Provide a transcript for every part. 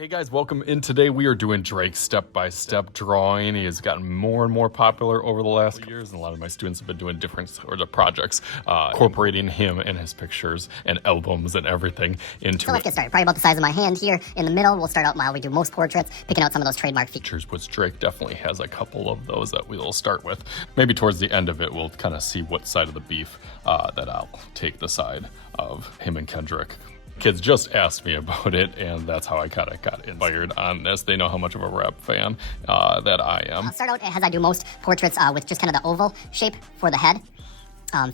Hey guys, welcome in. Today we are doing Drake's step-by-step drawing. He has gotten more and more popular over the last couple years, and a lot of my students have been doing different sort of projects, incorporating him and his pictures and albums and everything into So let's get started. Probably about the size of my hand here. In the middle, we'll start out while we do most portraits, picking out some of those trademark features. which Drake definitely has a couple of those that we'll start with. Maybe towards the end of it, we'll kind of see what side of the beef that I'll take the side of him and Kendrick. Kids just asked me about it, and that's how I kind of got inspired on this. They know how much of a rap fan that I am. I'll start out as I do most portraits with just kind of the oval shape for the head,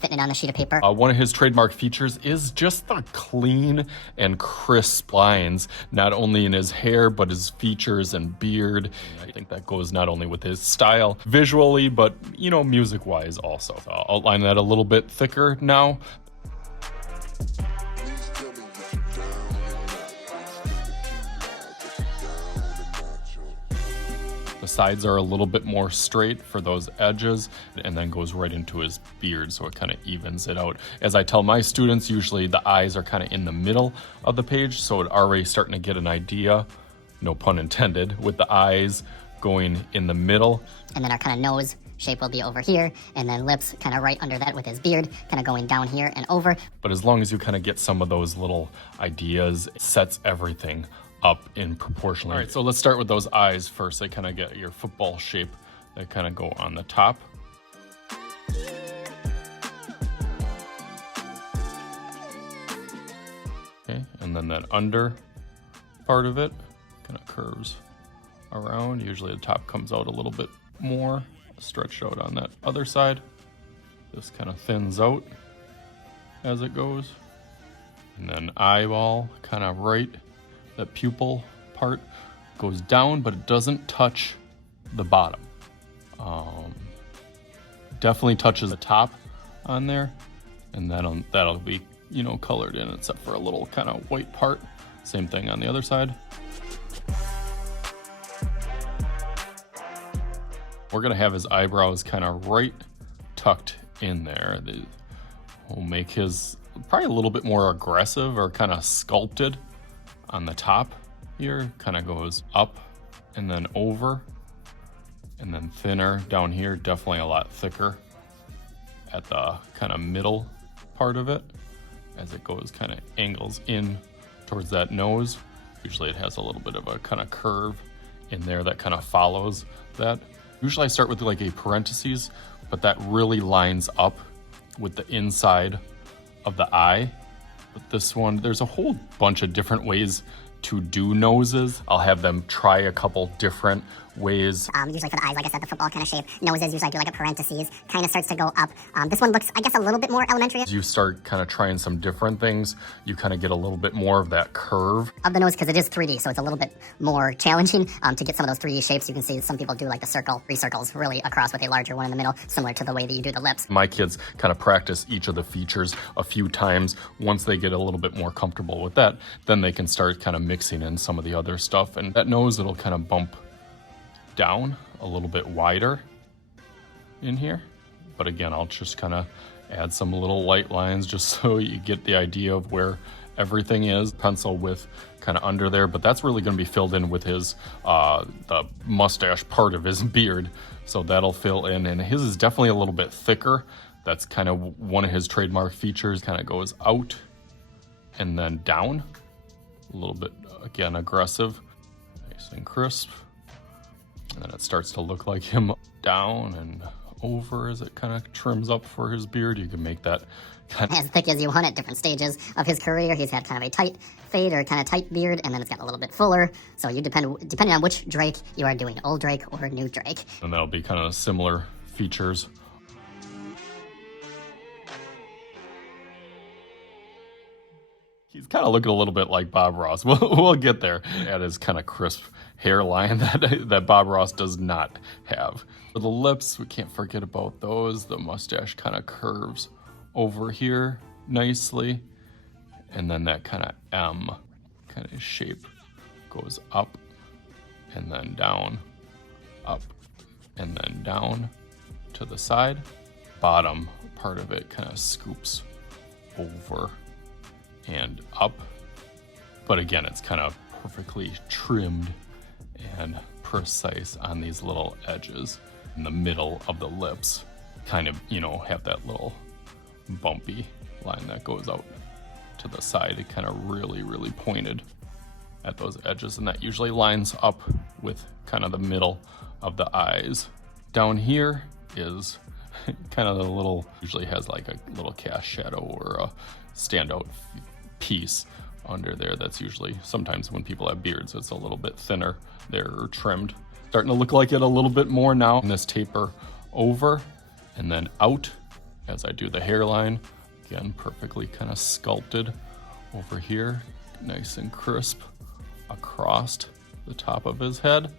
fitting it on the sheet of paper. One of his trademark features is just the clean and crisp lines, not only in his hair, but his features and beard. I think that goes not only with his style visually, but, you know, music-wise also. I'll outline that a little bit thicker now. The sides are a little bit more straight for those edges, and then goes right into his beard, so it kind of evens it out. As I tell my students, usually the eyes are kind of in the middle of the page, so it already starting to get an idea, no pun intended, with the eyes going in the middle. And then our kind of nose shape will be over here, and then lips kind of right under that with his beard, kind of going down here and over. But as long as you kind of get some of those little ideas, it sets everything up in proportionally. All right, so let's start with those eyes first. They kind of get your football shape. They kind of go on the top. Okay, and then that under part of it kind of curves around. Usually the top comes out a little bit more, stretched out on that other side. This kind of thins out as it goes. And then eyeball kind of right. That pupil part goes down, but it doesn't touch the bottom. Definitely touches the top on there, and that'll be, you know, colored in, except for a little kind of white part. Same thing on the other side. We're gonna have his eyebrows kind of right tucked in there. We'll make his probably a little bit more aggressive or kind of sculpted. On the top here, kind of goes up and then over, and then thinner down here, definitely a lot thicker at the kind of middle part of it as it goes, kind of angles in towards that nose. Usually it has a little bit of a kind of curve in there that kind of follows that. Usually I start with like a parentheses, but that really lines up with the inside of the eye. But this one, there's a whole bunch of different ways to do noses. I'll have them try a couple different ways. Usually for the eyes, like I said, the football kind of shape. Noses, usually I do like a parentheses, kind of starts to go up. This one looks, I guess, a little bit more elementary. As you start kind of trying some different things, you kind of get a little bit more of that curve of the nose, because it is 3D, so it's a little bit more challenging to get some of those 3D shapes. You can see some people do like the circle, 3 circles really across with a larger one in the middle, similar to the way that you do the lips. My kids kind of practice each of the features a few times. Once they get a little bit more comfortable with that, then they can start kind of mixing in some of the other stuff. And that nose, it'll kind of bump down a little bit wider in here. But again, I'll just kind of add some little light lines just so you get the idea of where everything is. Pencil with kind of under there, but that's really going to be filled in with his the mustache part of his beard. So that'll fill in, and his is definitely a little bit thicker. That's kind of one of his trademark features. Kind of goes out and then down. A little bit, again, aggressive, nice and crisp. And then it starts to look like him down and over as it kind of trims up for his beard. You can make that kind of as thick as you want at different stages of his career. He's had kind of a tight fade or kind of tight beard, and then it's got a little bit fuller. So you depending on which Drake you are doing, old Drake or new Drake. And that'll be kind of similar features. He's kind of looking a little bit like Bob Ross. We'll get there. At his kind of crisp hairline that Bob Ross does not have. For the lips, we can't forget about those. The mustache kind of curves over here nicely. And then that kind of M kind of shape goes up and then down, up and then down to the side. Bottom part of it kind of scoops over and up, but again, it's kind of perfectly trimmed and precise on these little edges in the middle of the lips. Kind of, you know, have that little bumpy line that goes out to the side. It kind of really pointed at those edges, and that usually lines up with kind of the middle of the eyes. Down here is kind of the little, usually has like a little cast shadow or a standout piece under there. That's usually, sometimes when people have beards, it's a little bit thinner there or trimmed. Starting to look like it a little bit more now. And this taper over and then out as I do the hairline. Again, perfectly kind of sculpted over here, nice and crisp across the top of his head.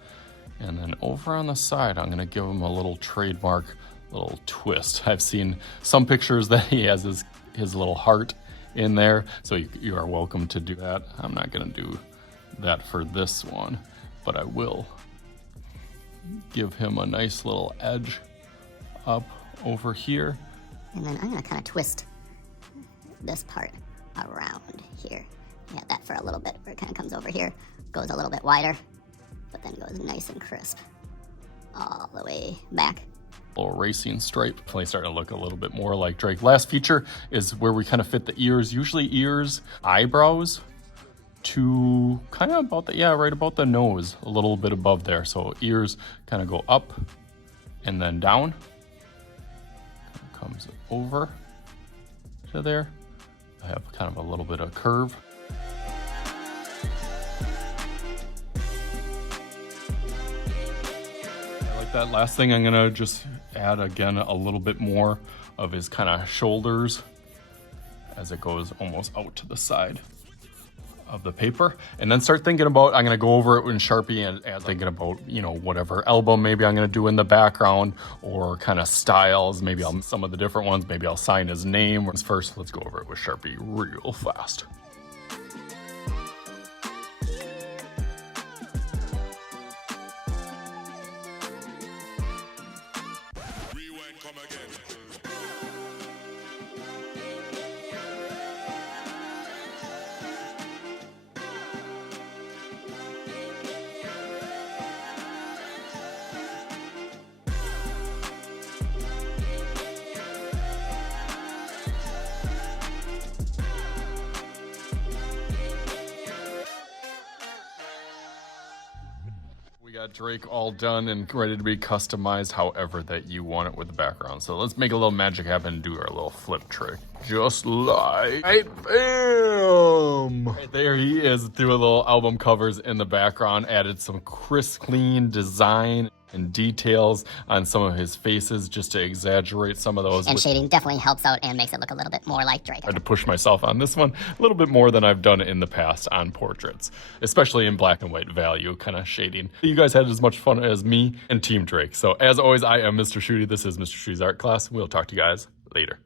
And then over on the side, I'm gonna give him a little trademark little twist. I've seen some pictures that he has his little heart in there, so you are welcome to do that. I'm not gonna do that for this one, but I will give him a nice little edge up over here. And then I'm gonna kind of twist this part around here. Yeah, that for a little bit, where it kind of comes over here, goes a little bit wider, but then goes nice and crisp all the way back. Little racing stripe, definitely starting to look a little bit more like Drake. Last feature is where we kind of fit the ears, usually ears, eyebrows to kind of about the, yeah, right about the nose, a little bit above there. So ears kind of go up and then down, comes over to there. I have kind of a little bit of curve. That last thing, I'm gonna just add again a little bit more of his kind of shoulders as it goes almost out to the side of the paper, and then start thinking about, I'm gonna go over it in Sharpie and as thinking about, you know, whatever album maybe I'm gonna do in the background or kind of styles. Maybe I'll some of the different ones, maybe I'll sign his name. First, let's go over it with Sharpie real fast. We got Drake all done and ready to be customized however that you want it with the background. So let's make a little magic happen and do our little flip trick. Just like, bam! Right there he is, threw a little album covers in the background, added some crisp, clean design and details on some of his faces just to exaggerate some of those. And shading definitely helps out and makes it look a little bit more like Drake. I had to push myself on this one a little bit more than I've done in the past on portraits, especially in black and white value kind of shading. You guys had as much fun as me and Team Drake. So as always, I am Mr. Shooty. This is Mr. Shooty's art class. We'll talk to you guys later.